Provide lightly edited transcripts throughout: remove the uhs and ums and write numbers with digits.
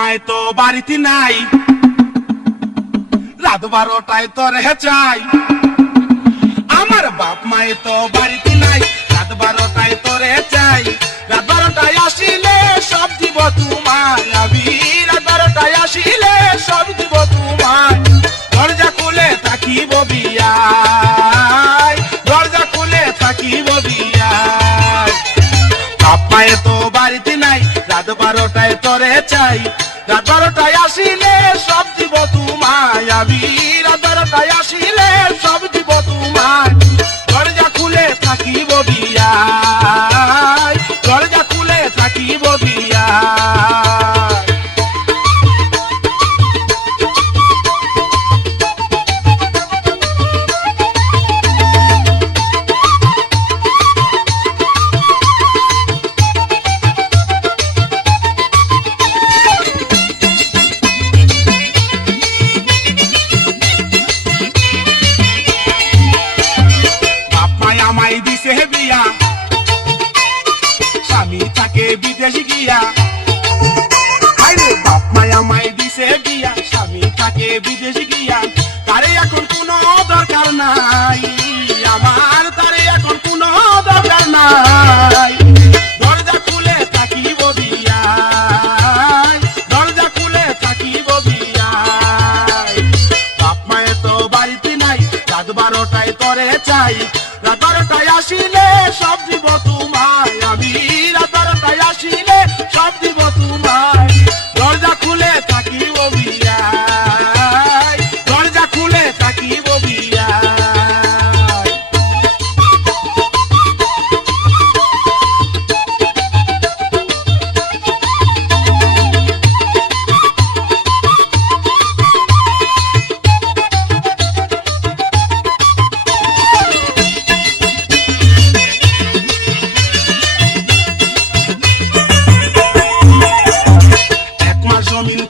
মায় তো বাড়িতে নাই, রাত 12টায় তোরে চাই। আমার বাপ মায় তো বাড়িতে নাই, রাত 12টায় তোরে চাই। রাত 12টায় আসিলে সব দিব তোমায় আমি, রাত 12টায় আসিলে সব দিব তোমায়। দরজা খুলে থাকিব বিয়ায়, দরজা খুলে থাকিব বিয়ায়। বাপ মায় তো বাড়িতে নাই, রাত 12টায় তোরে চাই। রাত 12টায় আসিলে সব দিব তোমায় আমি, রাত 12টায় আসিলে সব দিব তোমায়। দরজা খুলে থাকিব বিয়ায়, দরজা খুলে থাকিব বিয়ায়। স্বামী থাকে বিদেশ গিয়া, বাপ মায় আমায় দিছে বিয়া, স্বামী থাকে বিদেশ গিয়া। তারে এখন কোনো দরকার নাই আমার, তারে এখন কোনো দরকার নাই। দরজা খুলে থাকিব বিয়ায়, দরজা খুলে থাকিব বিয়ায়। বাপ মায়ে তো বাড়িতে নাই, রাত 12টায় তোরে চাই। রাত 12টায় আসিলে সব দিব তোমায় আমি, রাত 12টায় আসিলে সব দিব তোমায়। দরজা খুলে থাকিব বিয়ায়, দরজা খুলে থাকিব বিয়ায়।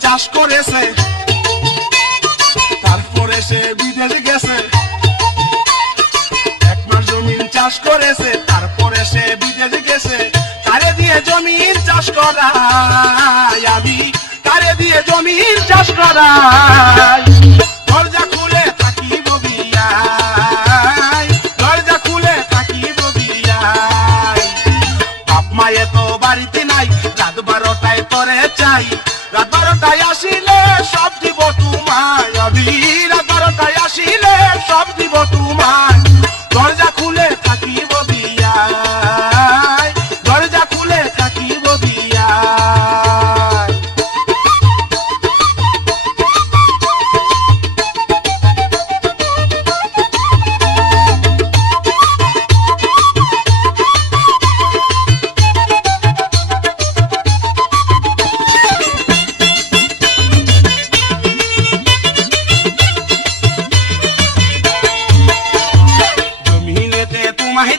চাষ করেছে, তারপরে সে বিদেশ গেছে। 1 মাস জমিন চাষ করেছে, তারপরে সে বিদেশ গেছে। কারে দিয়ে জমিন চাষ করাই আমি, কারে দিয়ে জমিন চাষ করাই। দরজা খুলে থাকিব বিয়ায়, দরজা খুলে থাকিব বিয়ায়। বাপ মায়ে তো বাড়িতে নাই, রাত 12টায় তোরে চাই। রাত 12টায় আসিলে সব দিব তোমায় আমি, রাত 12টায় আসিলে সব দিব তোমায়। দরজা খুলে থাকিব বিয়ায়, দরজা খুলে থাকিব বিয়ায়।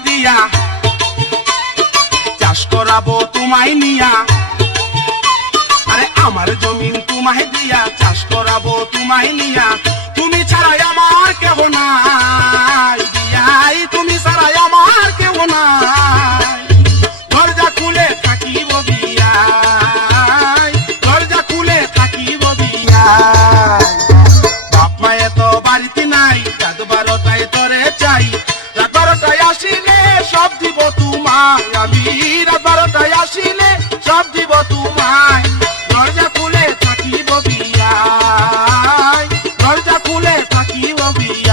দিয়া চাষ করাবো তোমায় নিয়া, আরে আমার জমিন তোমায় দিয়া চাষ করাবো তোমায় নিয়া। তুমি ছাড়াই আমার কেহ নাই বিয়াই, তুমি ছাড়াই আমার কেহ নাই। দরজা খুলে থাকিব বিয়াই, দরজা খুলে থাকিব বিয়াই। বাপ মায়ে তো বাড়িতে নাই, রাত 12টায় তোরে চাই। রাত 12টায় আসিলে সব দিব তোমায় আমি, রাত 12টায় আসিলে সব দিব তোমায়। দরজা খুলে থাকিব বিয়ায়, দরজা খুলে থাকিব বিয়ায়।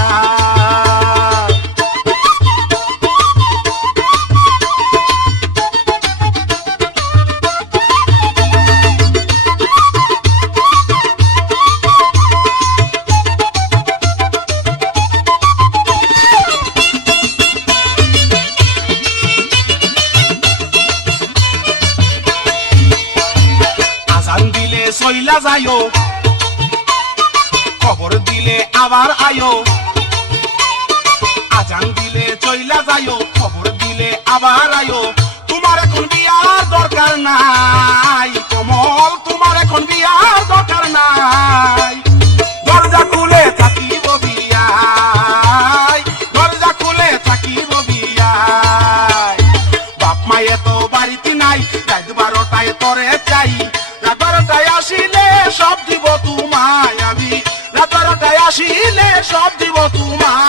চইলা যাইও, খবর দিলে আবার আয়ো। আজান দিলে চইলা যাইও, খবর দিলে আবার আয়ো। তোমার এখন বিয়ার দরকার নাই কমল, তোমার এখন বিয়ার দরকার নাই। দরজা খুলে থাকিব বিয়ায়, দরজা খুলে থাকিব বিয়ায়। বাপ মায়ে তো বাড়িতে নাই, রাত 12টায় তোরে চাই। রাত 12টায় আসিলে আসিলে সব দিব তোমায়।